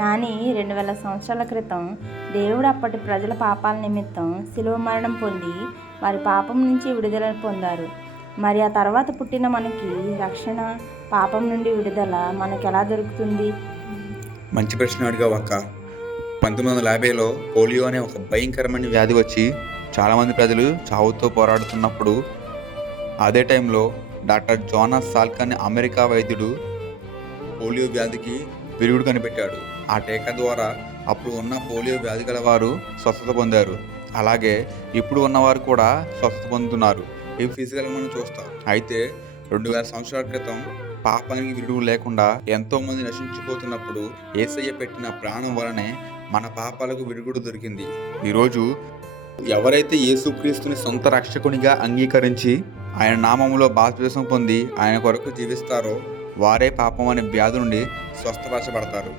నాని 2000 సంవత్సరాల క్రితం దేవుడు అప్పటి ప్రజల పాపాల నిమిత్తం శిలువ మరణం పొంది వారి పాపం నుంచి విడుదల పొందారు. మరి ఆ తర్వాత పుట్టిన మనకి రక్షణ, పాపం నుండి విడుదల మనకు ఎలా దొరుకుతుంది? మంచి ప్రశ్న అడిగావు అక్క. 1950లో పోలియో అనే ఒక భయంకరమైన వ్యాధి వచ్చి చాలామంది ప్రజలు చావుతో పోరాడుతున్నప్పుడు అదే టైంలో డాక్టర్ జోనాస్ సాల్క్ అనే అమెరికా వైద్యుడు పోలియో వ్యాధికి విరుగుడు కనిపెట్టాడు. ఆ టీకా ద్వారా అప్పుడు ఉన్న పోలియో వ్యాధి గల వారు స్వస్థత పొందారు. అలాగే ఇప్పుడు ఉన్నవారు కూడా స్వస్థత పొందుతున్నారు. ఇవి ఫిజికల్గా మనం చూస్తాం. అయితే 2000 సంవత్సరాల క్రితం పాపానికి విరుగుడు లేకుండా ఎంతో మంది నశించిపోతున్నప్పుడు యేసయ్య పెట్టిన ప్రాణం వలనే మన పాపాలకు విరుగుడు దొరికింది. ఈరోజు ఎవరైతే యేసుక్రీస్తుని సొంత రక్షకునిగా అంగీకరించి ఆయన నామములో బాప్తిసం పొంది ఆయన కొరకు జీవిస్తారో వారే పాపం అనే వ్యాధి నుండి స్వస్థపరచబడతారు.